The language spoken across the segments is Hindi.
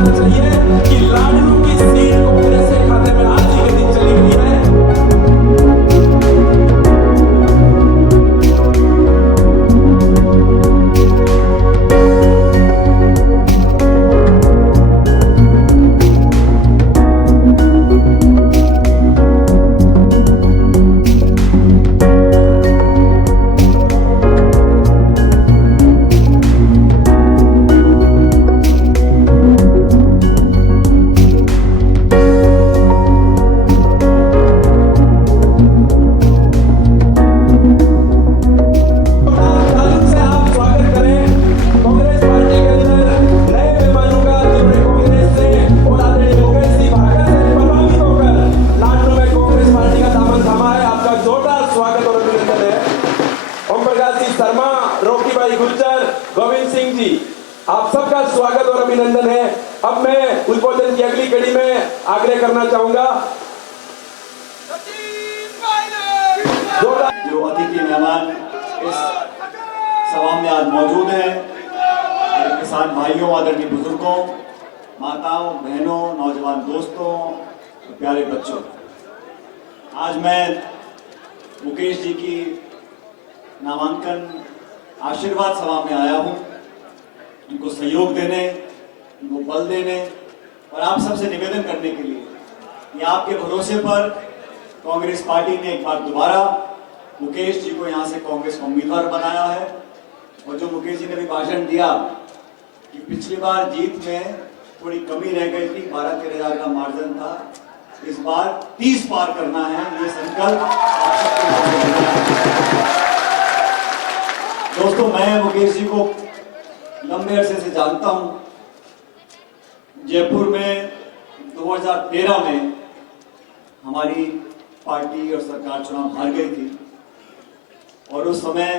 होना चाहिए कि लाडू की सीट कांग्रेस के खाते में आज ही के दिन चली गई है। शर्मा, रोकी भाई गुर्जर, गोविंद सिंह जी, आप सबका स्वागत और अभिनंदन है। अब मैं उद्बोधन की अगली कड़ी में आग्रह करना चाहूंगा। जो अतिथि मेहमान इस सभा में आज मौजूद हैं, मेरे किसान भाइयों, आदरणीय बुजुर्गों, माताओं, बहनों, नौजवान दोस्तों, प्यारे बच्चों, आज मैं मुकेश जी की नामांकन आशीर्वाद सभा में आया हूं, इनको सहयोग देने, इनको बल देने और आप सबसे निवेदन करने के लिए कि आपके भरोसे पर कांग्रेस पार्टी ने एक बार दोबारा मुकेश जी को यहां से कांग्रेस का उम्मीदवार बनाया है। और जो मुकेश जी ने भी भाषण दिया कि पिछली बार जीत में थोड़ी कमी रह गई थी, 12-13 हजार का मार्जिन था, इस बार 30 पार करना है, ये संकल्प आप सबके। दोस्तों, मैं मुकेश जी को लंबे अरसे से जानता हूं। जयपुर में 2013 में हमारी पार्टी और सरकार चुनाव हार गई थी और उस समय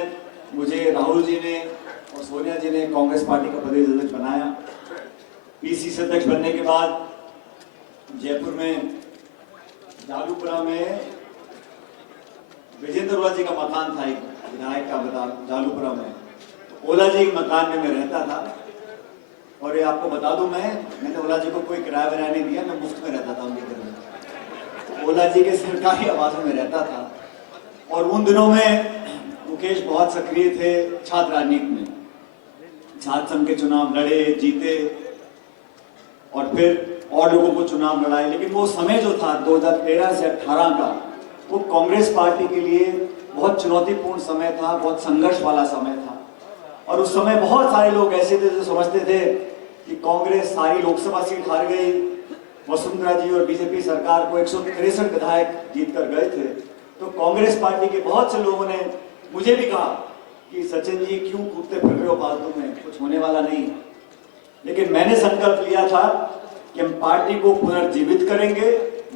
मुझे राहुल जी ने और सोनिया जी ने कांग्रेस पार्टी का प्रदेश अध्यक्ष बनाया। पीसीसी अध्यक्ष बनने के बाद जयपुर में जालूपुरा में विजेंद्र ओला जी का मकान था, एक विधायक का जालूपुरा में, ओला जी के मकान में मैं रहता था। और ये आपको बता दूं, मैंने ओला जी को कोई किराया विराया नहीं दिया, मैं मुफ्त में रहता था उनके घर में, ओला जी के सरकारी आवास में रहता था। और उन दिनों में मुकेश बहुत सक्रिय थे छात्र राजनीति में, छात्र संघ के चुनाव लड़े, जीते और फिर और लोगों को चुनाव लड़ाए। लेकिन वो समय जो था 2013 से 18 का, वो कांग्रेस पार्टी के लिए बहुत चुनौतीपूर्ण समय था, बहुत संघर्ष वाला समय था। और उस समय बहुत सारे लोग ऐसे थे जो समझते थे कि कांग्रेस सारी लोकसभा सीट हार गई, वसुंधरा जी और बीजेपी सरकार को 163 विधायक जीत कर गए थे। तो कांग्रेस पार्टी के बहुत से लोगों ने मुझे भी कहा कि सचिन जी क्यों कूदते फिर रहे हो फालतू में, कुछ होने वाला नहीं। लेकिन मैंने संकल्प लिया था कि हम पार्टी को पुनर्जीवित करेंगे,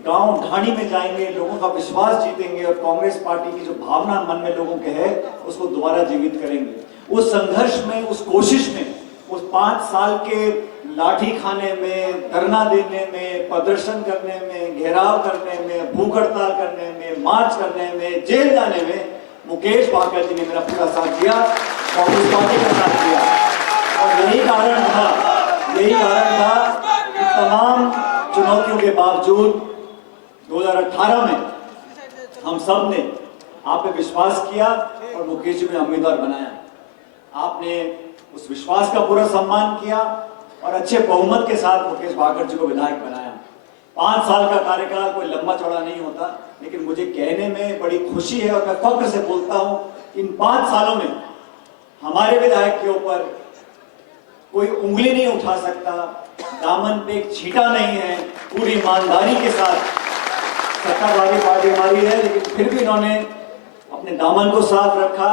गांव ढाणी में जाएंगे, लोगों का विश्वास जीतेंगे और कांग्रेस पार्टी की जो भावना मन में लोगों के है उसको दोबारा जीवित करेंगे। उस संघर्ष में, उस कोशिश में, उस 5 साल के लाठी खाने में, धरना देने में, प्रदर्शन करने में, घेराव करने में, भूख हड़ताल करने में, मार्च करने में, जेल जाने में मुकेश भाकर जी ने मेरा पूरा साथ दिया, कांग्रेस पार्टी का साथ दिया। और यही कारण था कि तमाम चुनौतियों के बावजूद 2018 में हम सब ने आप पे विश्वास किया और मुकेश जी को उम्मीदवार बनाया। आपने उस विश्वास का पूरा सम्मान किया और अच्छे बहुमत के साथ मुकेश भाकर जी को विधायक बनाया। 5 साल का कार्यकाल कोई लंबा चौड़ा नहीं होता, लेकिन मुझे कहने में बड़ी खुशी है और मैं फख्र से बोलता हूं, इन 5 सालों में हमारे विधायक के ऊपर कोई उंगली नहीं उठा सकता, दामन पे एक छींटा नहीं है। पूरी ईमानदारी के साथ सत्ताधारी पार्टी हमारी है, लेकिन फिर भी इन्होंने अपने दामन को साफ रखा,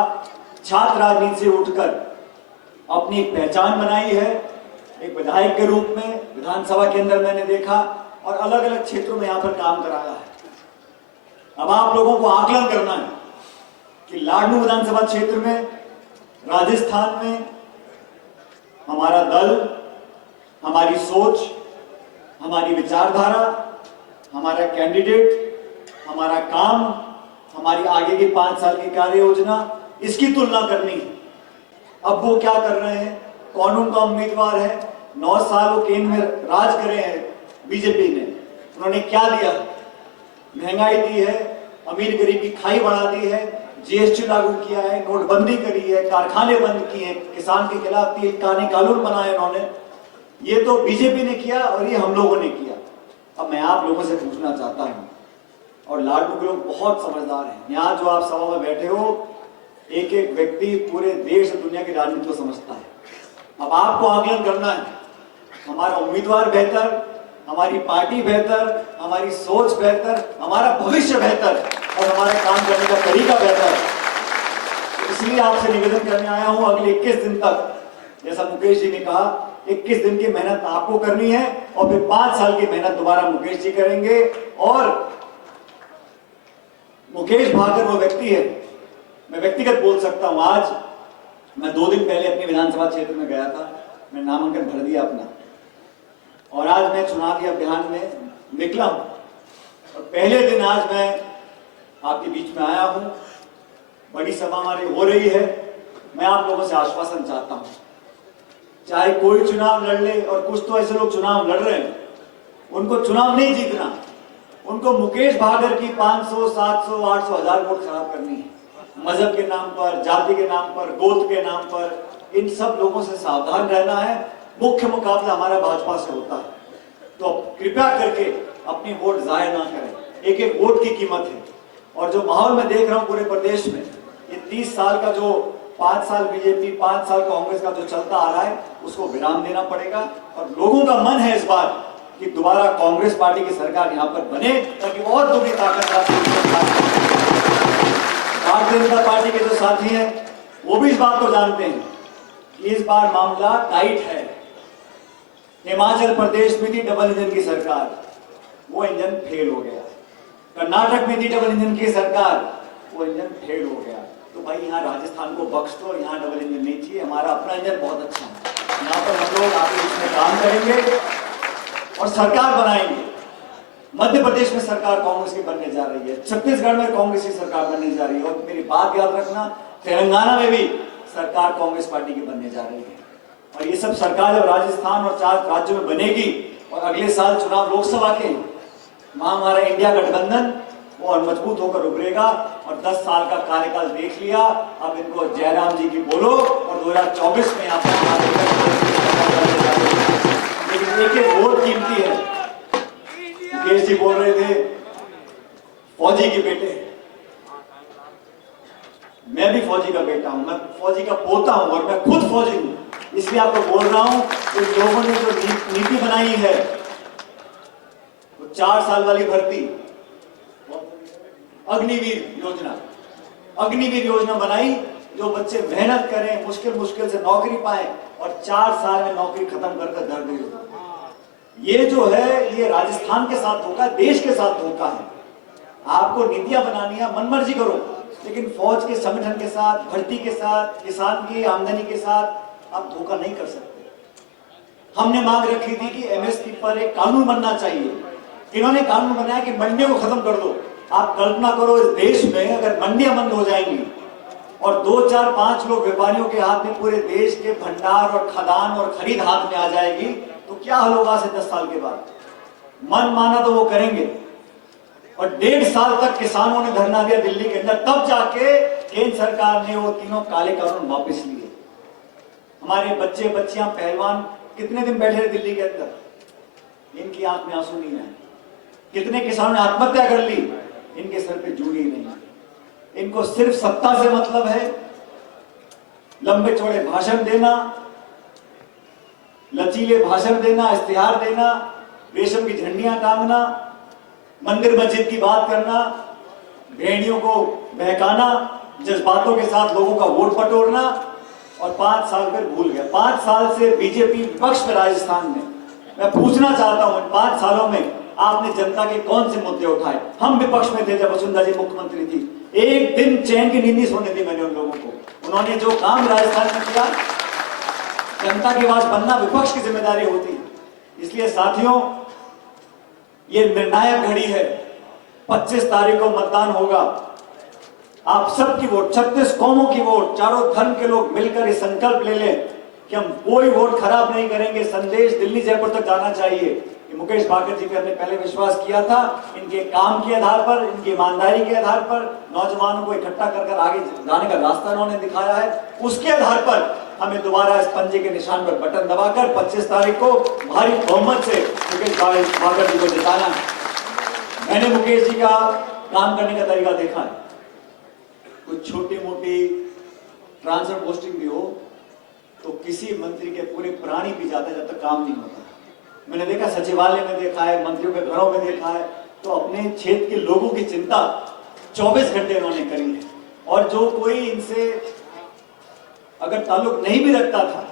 छात्र राजनीति से उठकर अपनी एक पहचान बनाई है। एक विधायक के रूप में विधानसभा के अंदर मैंने देखा और अलग अलग क्षेत्रों में यहां पर काम कराया है। अब आप लोगों को आकलन करना है कि लाडनू विधानसभा क्षेत्र में, राजस्थान में हमारा दल, हमारी सोच, हमारी विचारधारा, हमारा कैंडिडेट, हमारा काम, हमारी आगे की 5 साल की कार्य योजना, इसकी तुलना करनी है। अब वो क्या कर रहे हैं, कौन उनका उम्मीदवार है, 9 साल वो केंद्र में राज करे हैं बीजेपी ने, उन्होंने क्या दिया? महंगाई दी है, अमीर गरीब की खाई बढ़ा दी है, जीएसटी लागू किया है, नोटबंदी करी है, कारखाने बंद किए हैं, किसान के खिलाफ 3 कानून बनाए उन्होंने। ये तो बीजेपी ने किया और ये हम लोगों ने किया। अब मैं आप लोगों से पूछना चाहता हूं, और लाडू के लोग बहुत समझदार हैं, यहाँ जो आप सभा में बैठे हो, एक एक व्यक्ति पूरे देश और दुनिया की राजनीति को समझता है। अब आपको आकलन करना है, हमारा उम्मीदवार बेहतर, हमारी पार्टी बेहतर, हमारी सोच बेहतर, हमारा भविष्य बेहतर और हमारे काम करने का तरीका बेहतर। तो इसलिए आपसे निवेदन करने आया हूं, अगले 21 दिन तक, जैसा मुकेश जी ने कहा, 21 दिन की मेहनत आपको करनी है और फिर 5 साल की मेहनत दोबारा मुकेश जी करेंगे। और मुकेश भाकर वो व्यक्ति है, मैं व्यक्तिगत बोल सकता हूं, आज मैं 2 दिन पहले अपनी विधानसभा क्षेत्र में गया था, मैं नामांकन भर दिया अपना, और आज मैं चुनावी अभियान में निकला हूं, और पहले दिन आज मैं आपके बीच में आया हूं, बड़ी सभा हमारी हो रही है। मैं आप लोगों से आश्वासन चाहता हूं, चाहे कोई चुनाव लड़ ले, और कुछ तो ऐसे लोग चुनाव लड़ रहे हैं, उनको चुनाव नहीं जीतना, उनको मुकेश भागर की 500, 700, 800, 1000 वोट खराब करनी है, मजहब के नाम पर, जाति के नाम पर, गोत्र के नाम पर। इन सब लोगों से सावधान रहना है। मुख्य मुकाबला हमारा भाजपा से होता है, तो कृपया करके अपनी वोट जाया ना करें, एक एक वोट की कीमत है। और जो माहौल मैं देख रहा हूं पूरे प्रदेश में, ये 30 साल का जो 5 साल बीजेपी, 5 साल कांग्रेस का जो चलता आ रहा है, उसको विराम देना पड़ेगा। और लोगों का मन है इस बार कि दोबारा कांग्रेस पार्टी की सरकार यहाँ पर बने, ताकि और दूसरी ताकत भारतीय जनता पार्टी के जो साथी हैं वो भी इस बात को जानते हैं कि इस बार मामला टाइट है। हिमाचल प्रदेश में थी डबल इंजन की सरकार, वो इंजन फेल हो गया। कर्नाटक में थी डबल इंजन की सरकार, वो इंजन फेल हो गया। तो भाई यहाँ राजस्थान को बख्श दो, यहाँ डबल इंजन नहीं चाहिए, हमारा अपना इंजन बहुत अच्छा है। यहाँ पर हम लोग आगे इसमें काम करेंगे और सरकार बनाएंगे। मध्य प्रदेश में सरकार कांग्रेस की बनने जा रही है, छत्तीसगढ़ में कांग्रेस की सरकार बनने जा रही है, और मेरी बात याद रखना, तेलंगाना में भी सरकार कांग्रेस पार्टी की बनने जा रही है। और ये सब सरकार जब राजस्थान और 4 राज्यों में बनेगी, और अगले साल चुनाव लोकसभा के, वहां हमारा इंडिया गठबंधन वो और मजबूत होकर उभरेगा। और 10 साल का कार्यकाल देख लिया, अब इनको जयराम जी की बोलो और 2024 में यहाँ पर लेकिन एक वोट कीमती है। मुकेश जी बोल रहे थे फौजी के बेटे, मैं भी फौजी का बेटा हूं, मैं फौजी का पोता हूं, और मैं खुद फौजी हूं। इसलिए आपको बोल रहा हूं कि लोगों ने जो नीति बनाई है, वो 4 साल वाली भर्ती, अग्निवीर योजना बनाई, जो बच्चे मेहनत करें, मुश्किल से नौकरी पाए, और 4 साल में नौकरी खत्म कर घर गए। ये जो है, ये राजस्थान के साथ धोखा, देश के साथ धोखा है। आपको नीतियां बनानी है, मनमर्जी करो, लेकिन फौज के संगठन के साथ, भर्ती के साथ, किसान की आमदनी के साथ आप धोखा नहीं कर सकते। हमने मांग रखी थी कि एमएसपी पर एक कानून बनना चाहिए। इन्होंने कानून बनाया कि मंडियों को खत्म कर दो। आप कल्पना करो, इस देश में अगर मंडियां बंद हो जाएंगी और 2, 4, 5 लोग व्यापारियों के हाथ में पूरे देश के भंडार और खदान और खरीद हाथ में आ जाएगी, तो क्या हाल होगा से 10 साल के बाद? मन माना तो वो करेंगे। और 1.5 साल तक किसानों ने धरना दिया दिल्ली के अंदर, तब जाके केंद्र सरकार ने वो तीनों काले कानून वापस लिए। हमारे बच्चे बच्चियां पहलवान कितने दिन बैठे रहे दिल्ली के अंदर, इनकी आंख में आंसू नहीं आए। कितने किसानों ने आत्महत्या कर ली, इनके सर पे जूड़ी नहीं। इनको सिर्फ सत्ता से मतलब है, लंबे चौड़े भाषण देना, लचीले भाषण देना, इश्तिहार देना, रेशम की झंडियां टांगना, मंदिर मस्जिद की बात करना, भेड़ियों को बहकाना, जज्बातों के साथ लोगों का वोट बटोरना, और 5 साल फिर भूल गया। 5 साल से बीजेपी विपक्ष में राजस्थान में। मैं पूछना चाहता हूं, इन 5 सालों में आपने जनता के कौन से मुद्दे उठाए? हम विपक्ष में थे जब वसुंधरा जी मुख्यमंत्री थी, एक दिन चैन की नींद नहीं सोने दी मैंने उन लोगों को। उन्होंने जो काम राजस्थान में किया, जनता की आवाज बनना विपक्ष की जिम्मेदारी होती है। इसलिए साथियों, ये निर्णायक घड़ी है। 25 तारीख को मतदान होगा। आप सबकी वोट, 36 कौमों की वोट, चारों धर्म के लोग मिलकर ये संकल्प ले लें कि हम कोई वोट खराब नहीं करेंगे। संदेश दिल्ली जयपुर तक जाना चाहिए कि मुकेश भाकर जी पे हमने पहले विश्वास किया था, इनके काम के आधार पर, इनकी ईमानदारी के आधार पर, नौजवानों को इकट्ठा कर आगे जाने का रास्ता उन्होंने दिखाया है, उसके आधार पर हमें दोबारा इस पंजे के निशान पर बटन दबाकर 25 तारीख को भारी बहुमत से मुकेश भाकर जी को जिताना है। मैंने मुकेश जी का काम करने का तरीका देखा है। कुछ छोटी मोटी ट्रांसफर पोस्टिंग भी हो तो किसी मंत्री के पूरे प्राणी पी जाते जब तक काम नहीं होता। मैंने देखा सचिवालय में देखा है, मंत्रियों के घरों में देखा है, तो अपने क्षेत्र के लोगों की चिंता 24 घंटे उन्होंने करी है। और जो कोई इनसे अगर ताल्लुक नहीं भी रखता था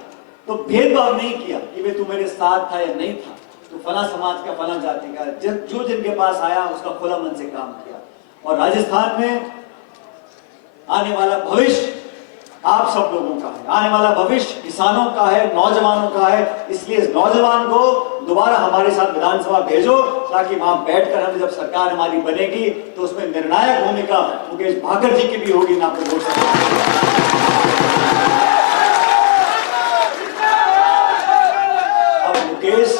तो भेदभाव नहीं किया कि वे तू मेरे साथ था या नहीं था, तो फला समाज का, फला जाति का, जो जिनके पास आया उसका खुला मन से काम किया। और राजस्थान में आने वाला भविष्य आप सब लोगों का है, आने वाला भविष्य किसानों का है, नौजवानों का है। इसलिए इस नौजवान को दोबारा हमारे साथ विधानसभा भेजो, ताकि वहां बैठकर हम जब सरकार हमारी बनेगी तो उसमें निर्णायक भूमिका मुकेश भाकर जी की भी होगी, ना आपको बोल सकते। अब मुकेश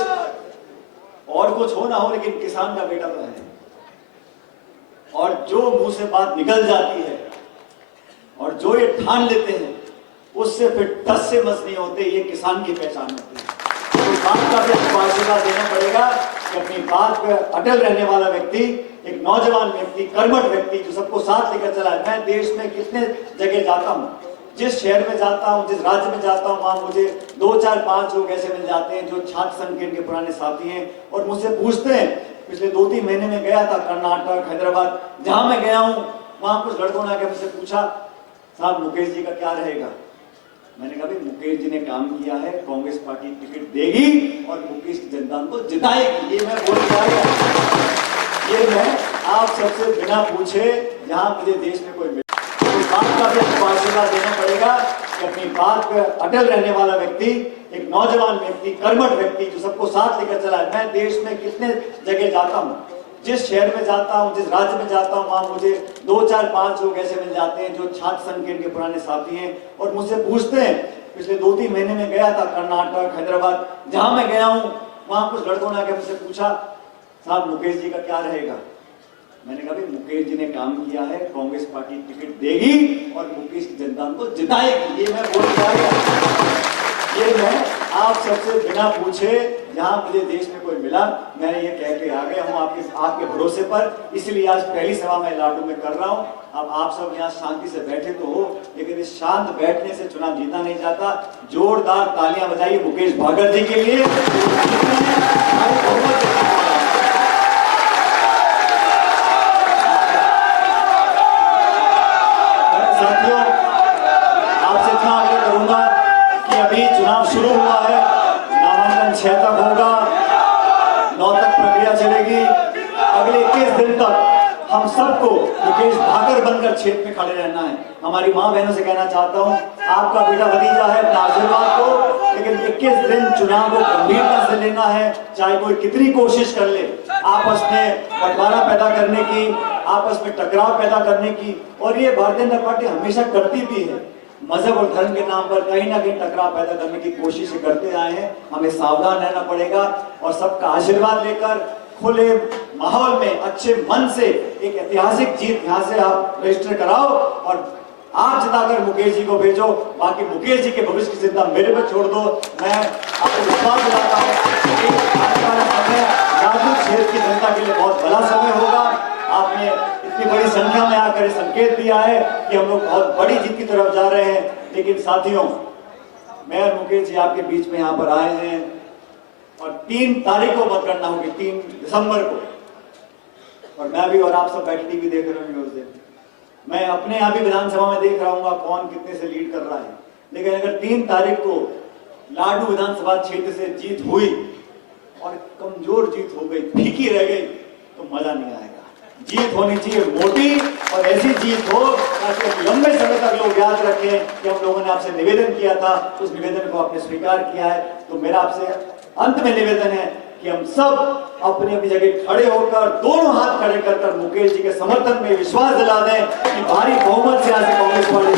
और कुछ हो ना हो, लेकिन किसान का बेटा तो है, और जो मुंह से बात निकल जाती है और जो ये ठान लेते हैं उससे फिर 10 से मस नहीं होते, ये किसान की पहचान होती है। तो बात का भी आशीर्वाद देना पड़ेगा कि अपनी बात पे अटल रहने वाला व्यक्ति, एक नौजवान व्यक्ति, कर्मठ व्यक्ति जो सबको साथ लेकर चला है। मैं देश में कितने जगह जाता हूँ, जिस शहर में जाता हूँ, जिस राज्य में जाता हूँ, वहां मुझे 2, 4, 5 लोग ऐसे मिल जाते हैं जो छात्र संघ के इनके पुराने साथी हैं और मुझसे पूछते हैं। पिछले 2-3 महीने में गया था कर्नाटक, हैदराबाद, जहां मैं गया हूं वहां कुछ लड़कों ने आके मुझसे पूछा, साहब मुकेश जी का क्या रहेगा? मैंने कहा भाई मुकेश जी ने काम किया है, कांग्रेस पार्टी टिकट देगी और मुकेश की जनता को जिताएगी। ये मैं बोल पाया, ये मैं आप सबसे बिना पूछे जहां मुझे देश में कोई मिले, तो बात का भी आशीर्वाद देना पड़ेगा कि अपनी बात पे अटल रहने वाला व्यक्ति, एक नौजवान व्यक्ति, कर्मठ व्यक्ति जो सबको साथ लेकर चला है। मैं देश में कितने जगह जाता हूँ, जिस शहर में जाता हूँ, जिस राज्य में जाता हूँ, वहां मुझे 2, 4, 5 लोग ऐसे मिल जाते हैं जो छात्र संघ के इनके पुराने साथी हैं और मुझसे पूछते हैं। पिछले 2-3 महीने में गया था कर्नाटक, हैदराबाद, जहां मैं गया हूं वहां कुछ लड़कों ने आके मुझसे पूछा, साहब मुकेश जी का क्या रहेगा? मैंने कहा भाई मुकेश जी ने काम किया है, कांग्रेस पार्टी टिकट देगी और मुकेश की जनता को जिताएगी। ये मैं बोल पाया, ये मैं आप सबसे बिना पूछे जहां मुझे देश में कोई मिला, मैंने ये कह के आ गया हूं आपके भरोसे पर। इसलिए आज पहली सभा मैं लाडू में कर रहा हूं। अब आप सब यहाँ शांति से बैठे तो हो, लेकिन इस शांत बैठने से चुनाव जीता नहीं जाता। जोरदार तालियां बजाइए मुकेश भाकर जी के लिए। साथियों, आपसे इतना आग्रह करूंगा कि अभी चुनाव शुरू हुआ है, नामांकन 6 तक होगा, 9 तक प्रक्रिया चलेगी। अगले 21 दिन तक हम सबको मुकेश भाकर बनकर क्षेत्र में खड़े रहना है। हमारी माँ बहनों से कहना चाहता हूँ, आपका बेटा भतीजा है, अपना आशीर्वाद को, लेकिन 21 दिन चुनाव को गंभीरता से लेना है। चाहे कोई कितनी कोशिश कर ले आपस में बंटवारा पैदा करने की, आपस में टकराव पैदा करने की, और ये भारतीय जनता पार्टी हमेशा करती भी है। मजहब और धर्म के नाम पर कहीं ना कहीं टकराव पैदा करने की कोशिश करते आए हैं। हमें सावधान रहना पड़ेगा और सबका आशीर्वाद लेकर खुले माहौल में अच्छे मन से एक ऐतिहासिक जीत यहां से आप रजिस्टर कराओ और आप जिताकर मुकेश जी को भेजो। बाकी मुकेश जी के भविष्य की चिंता मेरे पर छोड़ दो। मैं आपको विश्वास दिलाता हूं कि आने वाला समय लाडू क्षेत्र की जनता के लिए बहुत बड़ा समय होगा। आपने इतनी बड़ी संख्या में आकर संकेत दिया है कि हम लोग बहुत बड़ी जीत की तरफ जा रहे हैं। लेकिन साथियों, मैं और मुकेश जी आपके बीच में यहाँ पर आए हैं और 3 तारीख को मतगणना होगी, 3 दिसंबर को। और मैं भी और आप सब बैठे टीवी देख रहे होंगे उस दिन। मैं अपने यहाँ भी विधानसभा में देख रहा हूँ कौन कितने से लीड कर रहा है। लेकिन अगर 3 तारीख को लाडू विधानसभा क्षेत्र से जीत हुई और कमजोर जीत हो गई, फीकी रह गई, तो मजा नहीं आएगा। जीत होनी चाहिए मोटी और ऐसी जीत हो ताकि लंबे समय तक लोग याद रखें कि हम लोगों ने आपसे निवेदन किया था, उस निवेदन को आपने स्वीकार किया है। तो मेरा आपसे अंत में निवेदन है कि हम सब अपनी अपनी जगह खड़े होकर, दोनों हाथ खड़े कर मुकेश जी के समर्थन में विश्वास दिला दें कि भारी बहुमत से आज कांग्रेस पार्टी